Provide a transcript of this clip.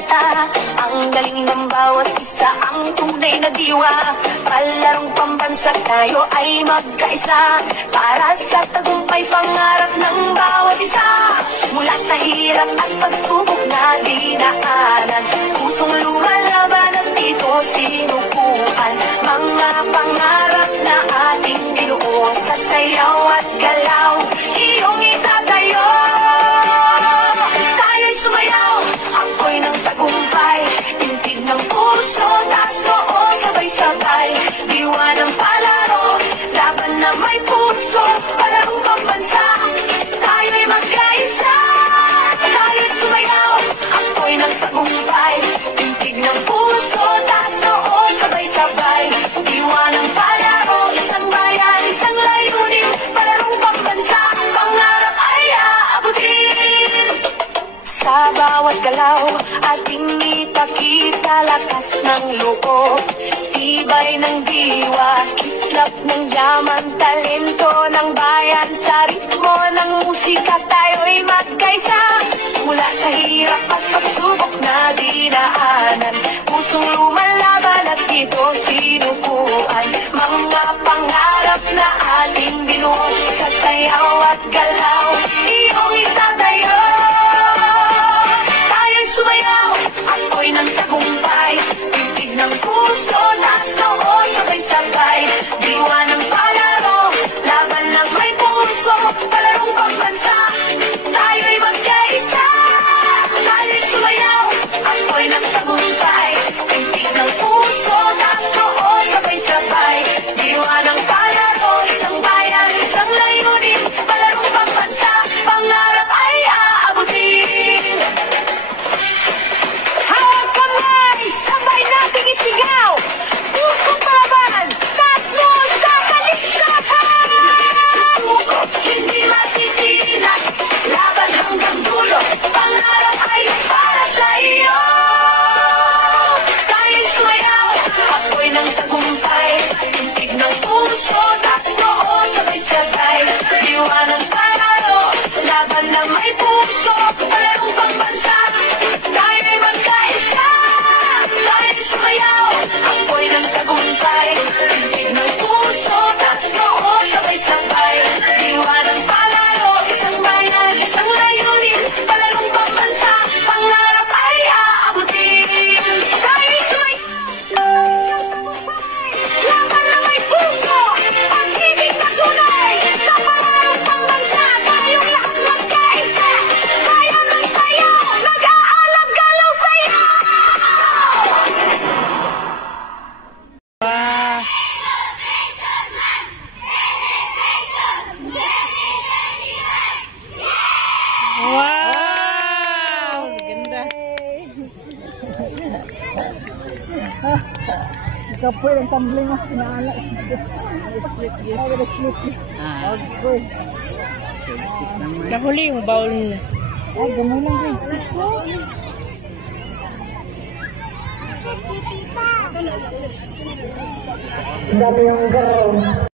atleta. Ang galing ng bawat isa, ang tunay na diwa. Palarong pambansa tayo ay magkaisa, para sa tagumpay pangarap ng bawat isa. Mula sa hirap at pagsubok na dinaanan, pusong lumalaban at dito sinukuan. Mga pangarap na ating binuo, sa sayaw at galaw iyong itatayo. Tayo'y sumayaw, ako'y ng tagumpay, tintig ng puso, taas noo, sabay-sabay. Diwa ng palaro, laban na may puso, palarong pambansa, tayo'y magkaisa. Tayo'y sumayaw, ako'y ng tagumpay, tintig ng puso, taas noo, sabay-sabay. Diwa ng palaro, isang bayan, isang layunin, palarong pambansa, pangarap ay aabutin. Sa bawat galaw, ating ipakita lakas ng loob, tibay ng diwa, kislap ng yaman, talento ng bayan. Sa ritmo ng musika tayo'y magkaisa, mula sa hirap at pagsubok na dinaanan, pusong lumalaban at dito sinukuan. Mga pangarap na ating binuo, sa sayaw at galaw iyong itatayo. Tayo'y sumayaw, ako'y ng tagumpay, tintig ng puso, taas noo, sabay-sabay. Diwa ng palaro, laban ng may puso, palarong pambansa, tayo'y magkaisa. Tayo'y sumayaw, ako'y ng tagumpay, tintig ng puso, taas noo, sabay-sabay. Diwa ng palaro, isang bayan, isang layunin, palarong pambansa, pangarap ay aabutin. Hawak kamay, sabay nating isigaw, pusong palaban, taas mo sa kaligtasan. Susuko, hindi matitinag, laban hanggang dulo, pangarap ay para sa iyo. Tayo'y sumayaw, ako'y ng tagumpay, tintig ng puso, taas noo, sabay-sabay. Diwa ng palaro, laban na may puso, palarong pambansa, tayo'y magkaisa. Tayo'y sumayaw, ako'y ng tagumpay, tintig ng puso, taas noo, sabay-sabay. Diwa ng palaro, isang bayan, isang layunin, palarong pambansa, pangarap ay aabutin. Tayo'y sumayaw, isang tagumpay, laban na may puso, pag-ibig na tunay, sa palarong pambansa, tayong lahat magkaisa. Bayan ng sayaw, nag-aalab-galaw sayaw. Wow! Ganda. Ikaw po yung tumbling mo, inaala. Split yun. Split yun. Okay. Six naman. Nahuli yung bowl niya. Ay, ganun lang rin. 6 mo. Dami yung garo.